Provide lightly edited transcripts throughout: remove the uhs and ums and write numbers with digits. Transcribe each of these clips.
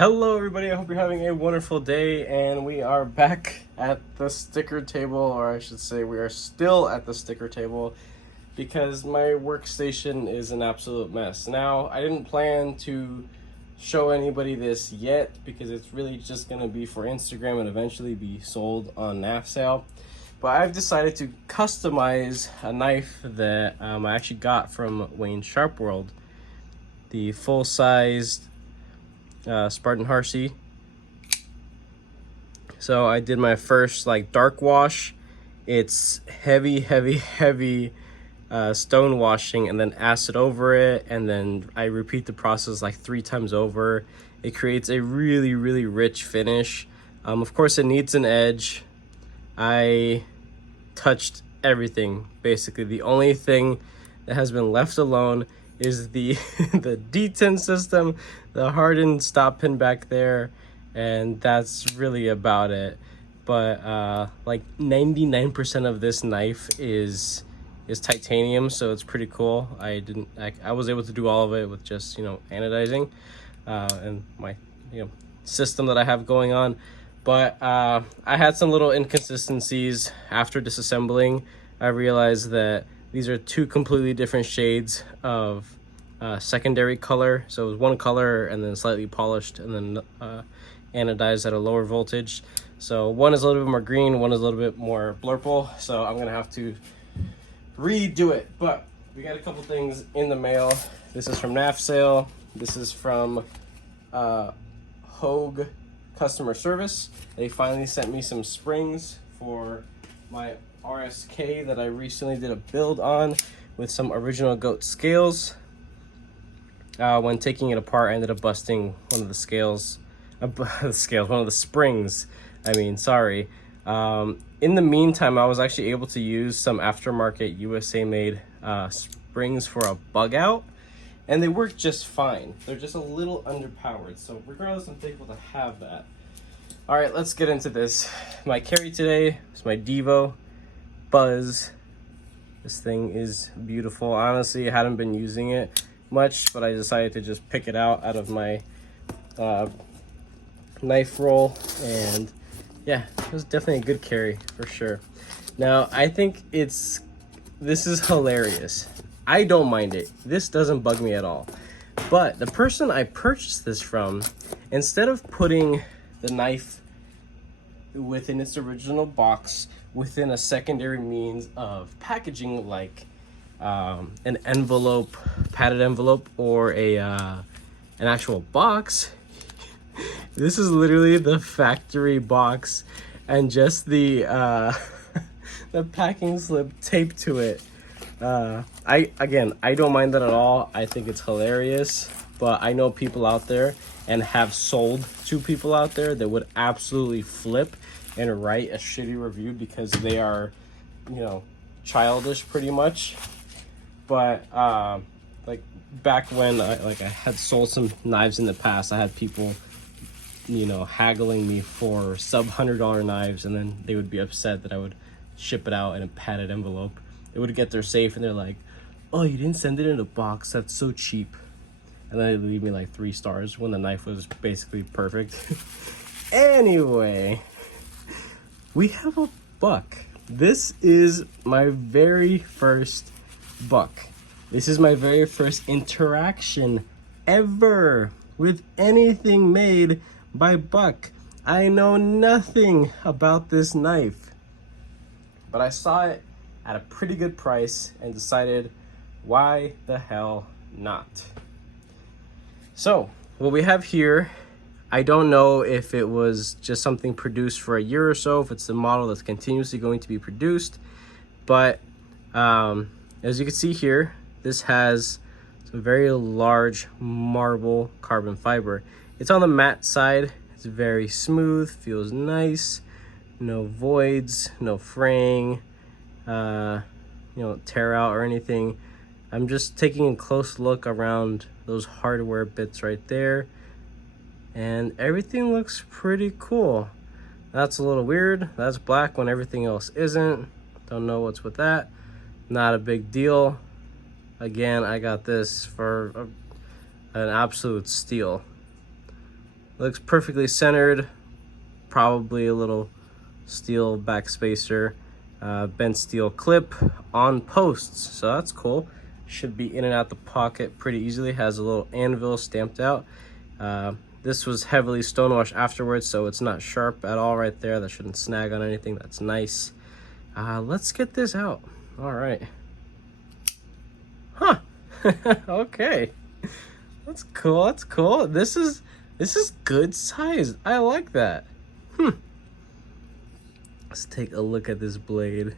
Hello everybody, I hope you're having a wonderful day, and we are back at the sticker table, or I should say we are still at the sticker table because my workstation is an absolute mess. Now, I didn't plan to show anybody this yet because it's really just going to be for Instagram and eventually be sold on NAF sale. But I've decided to customize a knife that I actually got from Wayne Sharp World, the full-sized Spartan Harsey. So I did my first dark wash. It's heavy stone washing and then acid over it, and then I repeat the process like 3 times over. It creates a really rich finish. Of course it needs an edge. I touched everything basically. The only thing that has been left alone is the the detent system, the hardened stop pin back there, and that's really about it. But like 99% of this knife is titanium, so it's pretty cool. I was able to do all of it with just anodizing and my system that I have going on. But I had some little inconsistencies after disassembling. I realized that these are 2 completely different shades of secondary color. So it was one color and then slightly polished and then anodized at a lower voltage. So one is a little bit more green, one is a little bit more blurple. So I'm gonna have to redo it. But we got a couple things in the mail. This is from NAF sale. This is from Hogue customer service. They finally sent me some springs for my RSK that I recently did a build on with some original goat scales. When taking it apart, I ended up busting one of the scales, one of the springs. Sorry. In the meantime, I was actually able to use some aftermarket USA made springs for a bug out, and they work just fine. They're just a little underpowered. So regardless, I'm thankful to have that. All right, let's get into this. My carry today is my Devo Buzz. This thing is beautiful. Honestly, I hadn't been using it much, but I decided to just pick it out of my knife roll, and yeah, it was definitely a good carry for sure. Now, I think this is hilarious. I don't mind it. This doesn't bug me at all. But the person I purchased this from, instead of putting the knife within its original box within a secondary means of packaging, like an envelope, padded envelope, or an actual box, this is literally the factory box and just the the packing slip taped to it. I don't mind that at all. I think it's hilarious, but I know people out there and have sold to people out there that would absolutely flip and write a shitty review because they are, childish pretty much. But like back when I had sold some knives in the past, I had people haggling me for sub $100 knives, and then they would be upset that I would ship it out in a padded envelope. They would get their safe and they're like, "Oh, you didn't send it in a box, that's so cheap." And then they leave me like 3 stars when the knife was basically perfect. Anyway, we have a buck. This is my very first buck. This is my very first interaction ever with anything made by Buck. I know nothing about this knife, but I saw it at a pretty good price and decided, why the hell not? So what we have here, I don't know if it was just something produced for a year or so, if it's the model that's continuously going to be produced, but as you can see here, this has some very large marble carbon fiber. It's on the matte side. It's very smooth, feels nice, no voids, no fraying, tear out or anything. I'm just taking a close look around those hardware bits right there, and everything looks pretty cool. That's a little weird. That's black when everything else isn't. Don't know what's with that. Not a big deal. Again, I got this for an absolute steal. Looks perfectly centered. Probably a little steel back spacer. Bent steel clip on posts, so that's cool. Should be in and out the pocket pretty easily. Has a little anvil stamped out. This was heavily stonewashed afterwards, so it's not sharp at all right there. That shouldn't snag on anything. That's nice. Let's get this out. All right. Huh. Okay. That's cool. That's cool. This is good size. I like that. Let's take a look at this blade.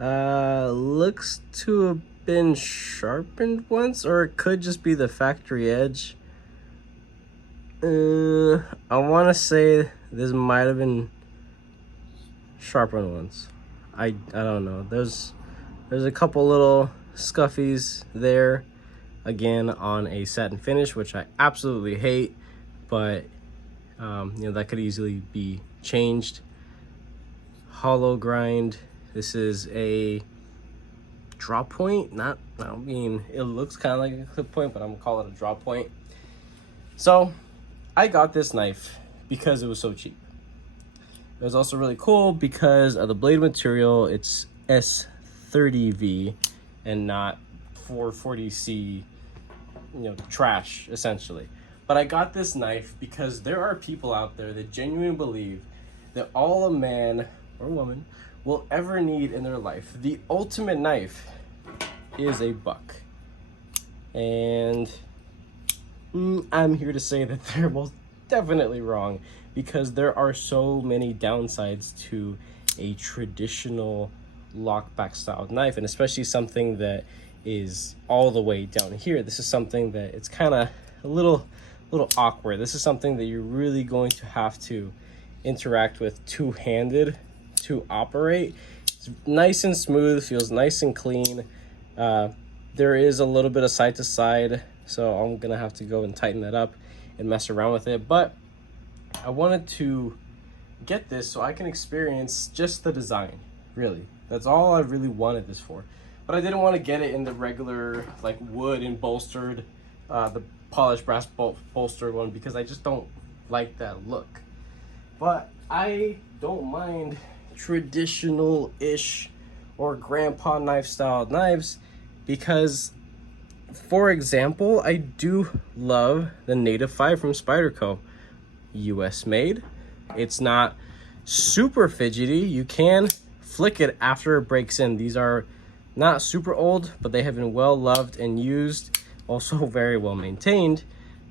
Looks to have been sharpened once, or it could just be the factory edge. I want to say this might have been sharpened once. I don't know. There's a couple little scuffies there, again on a satin finish, which I absolutely hate, but you know, that could easily be changed. Hollow grind. This is a drop point. Not, I mean, it looks kind of like a clip point, but I'm gonna call it a drop point. So I got this knife because it was so cheap. It was also really cool because of the blade material. It's S30V and not 440C, you know, trash essentially. But I got this knife because there are people out there that genuinely believe that all a man or woman will ever need in their life, the ultimate knife, is a buck. And I'm here to say that they're most definitely wrong, because there are so many downsides to a traditional lockback style knife, and especially something that is all the way down here. This is something that it's kind of a little awkward. This is something that you're really going to have to interact with two-handed to operate. It's nice and smooth, feels nice and clean. There is a little bit of side to side, so I'm gonna have to go and tighten that up and mess around with it. But I wanted to get this so I can experience just the design, really. That's all I really wanted this for. But I didn't want to get it in the regular, like, wood and bolstered, the polished brass bolstered one, because I just don't like that look. But I don't mind traditional-ish or grandpa knife style knives, because, for example, I do love the Native 5 from Spyderco. US made. It's not super fidgety. You can flick it after it breaks in. These are not super old, but they have been well loved and used, also very well maintained.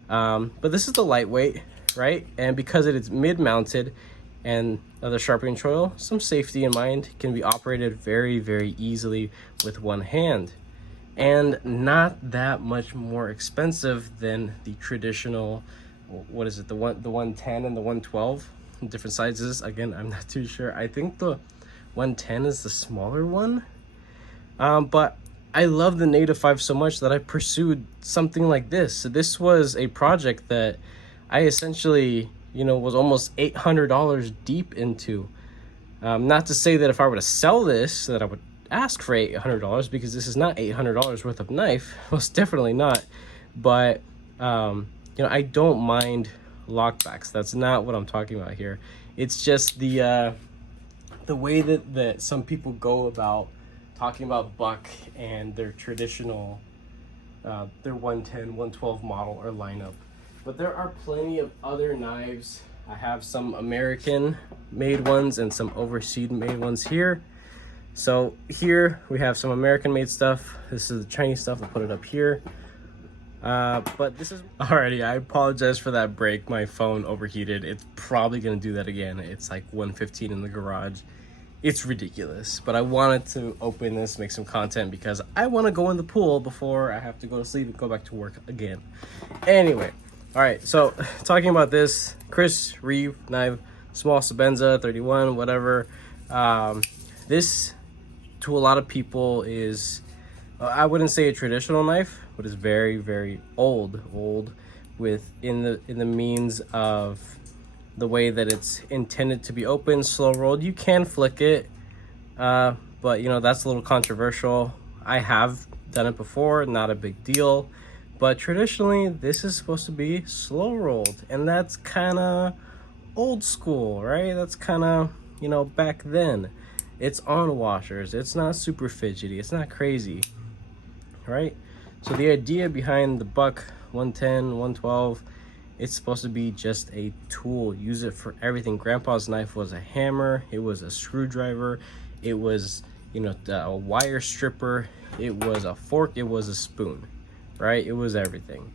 But this is the lightweight, right? And because it is mid-mounted and the sharpening choil, some safety in mind, can be operated very, very easily with one hand, and not that much more expensive than the traditional, what is it, the 110 and the 112, different sizes. Again, I'm not too sure. I think the 110 is the smaller one, but I love the Native 5 so much that I pursued something like this. So this was a project that I essentially, you know, was almost $800 deep into. Not to say that if I were to sell this that I would ask for $800, because this is not $800 worth of knife, most definitely not. But you know, I don't mind lockbacks. That's not what I'm talking about here. It's just the way that some people go about talking about buck and their traditional, their 110, 112 model or lineup. But there are plenty of other knives. I have some American made ones and some overseas made ones here. So here we have some American made stuff. This is the Chinese stuff. I'll put it up here. But this is alrighty. I apologize for that break. My phone overheated. It's probably gonna do that again. It's like 1:15 in the garage. It's ridiculous, but I wanted to open this, make some content, because I want to go in the pool before I have to go to sleep and go back to work again. Anyway, all right, so talking about this Chris Reeve knife, small Sebenza 31, whatever. This to a lot of people is, I wouldn't say a traditional knife, but it's very, very old with in the means of the way that it's intended to be open, slow rolled. You can flick it, but you know, that's a little controversial. I have done it before, not a big deal. But traditionally, this is supposed to be slow rolled, and that's kind of old school, right? That's kind of, you know, back then. It's on washers. It's not super fidgety. It's not crazy, right? So the idea behind the Buck 110, 112, it's supposed to be just a tool. Use it for everything. Grandpa's knife was a hammer. It was a screwdriver. It was, you know, a wire stripper. It was a fork. It was a spoon, right? It was everything.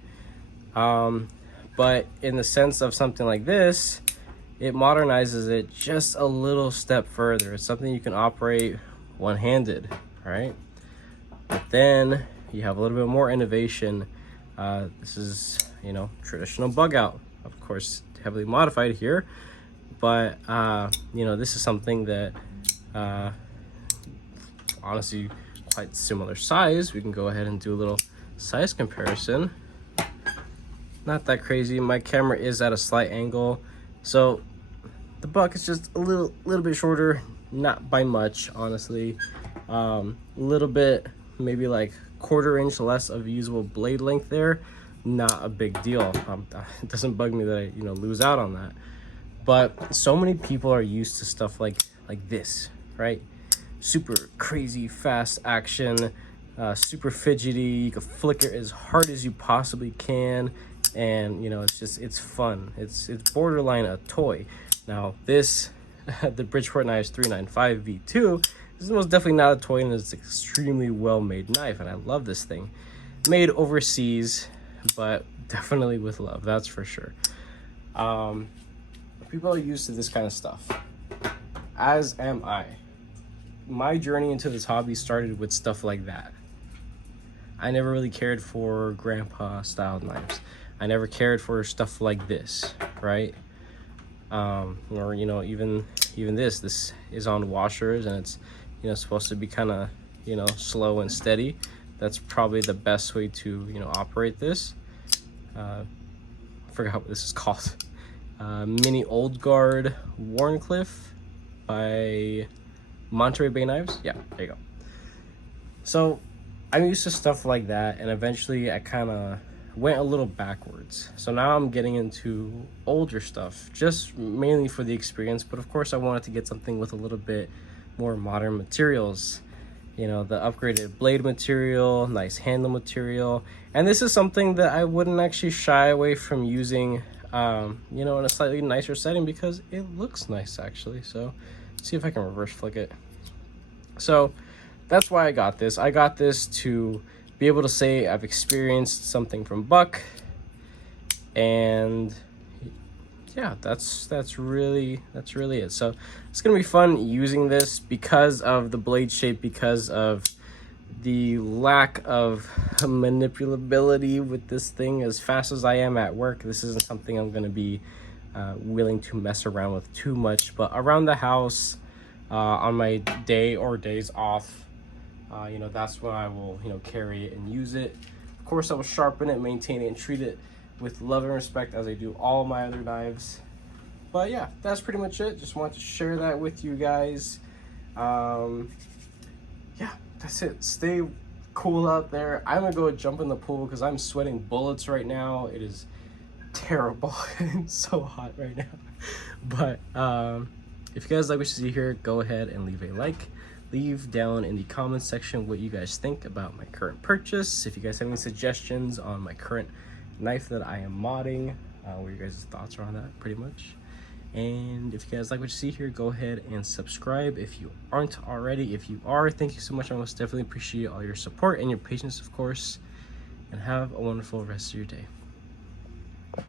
But in the sense of something like this, it modernizes it just a little step further. It's something you can operate one-handed, right? But then you have a little bit more innovation. This is, you know, traditional bug out, of course, heavily modified here. But, you know, this is something that, honestly, quite similar size. We can go ahead and do a little size comparison. Not that crazy. My camera is at a slight angle, so the Buck is just a little bit shorter, not by much, honestly. A little bit, maybe like 1/4 inch less of usable blade length there. Not a big deal. It doesn't bug me that I, you know, lose out on that. But so many people are used to stuff like this, right? Super crazy fast action, super fidgety. You can flick it as hard as you possibly can, and you know, it's fun. It's borderline a toy. Now this, the Bridgeport Knives 395 V2, this is most definitely not a toy, and it's an extremely well made knife, and I love this thing. Made overseas, but definitely with love, that's for sure. People are used to this kind of stuff, as am I. My journey into this hobby started with stuff like that. I never really cared for grandpa style knives. I never cared for stuff like this, right? Or, you know, even this is on washers, and it's, you know, supposed to be kind of, you know, slow and steady. That's probably the best way to, you know, operate this. I forgot what this is called. Mini Old Guard Warncliffe by Monterey Bay Knives. Yeah, there you go. So I'm used to stuff like that, and eventually I kind of went a little backwards. So now I'm getting into older stuff, just mainly for the experience, but of course I wanted to get something with a little bit more modern materials. You know, the upgraded blade material, nice handle material, and this is something that I wouldn't actually shy away from using, you know, in a slightly nicer setting, because it looks nice actually. So let's see if I can reverse flick it. So that's why I got this. I got this to be able to say I've experienced something from Buck, and yeah, that's really it. So it's gonna be fun using this because of the blade shape, because of the lack of manipulability with this thing. As fast as I am at work, this isn't something I'm gonna be willing to mess around with too much. But around the house, on my day or days off, you know, that's when I will, you know, carry it and use it. Of course, I will sharpen it, maintain it, and treat it with love and respect, as I do all my other knives. But yeah, that's pretty much it. Just wanted to share that with you guys. Yeah, that's it. Stay cool out there. I'm gonna go jump in the pool because I'm sweating bullets right now. It is terrible. It's so hot right now. But if you guys like what you see here, go ahead and leave a like. Leave down in the comments section what you guys think about my current purchase. If you guys have any suggestions on my current knife that I am modding, what your guys' thoughts are on that, pretty much. And if you guys like what you see here, go ahead and subscribe if you aren't already. If you are, thank you so much. I most definitely appreciate all your support and your patience, of course. And have a wonderful rest of your day.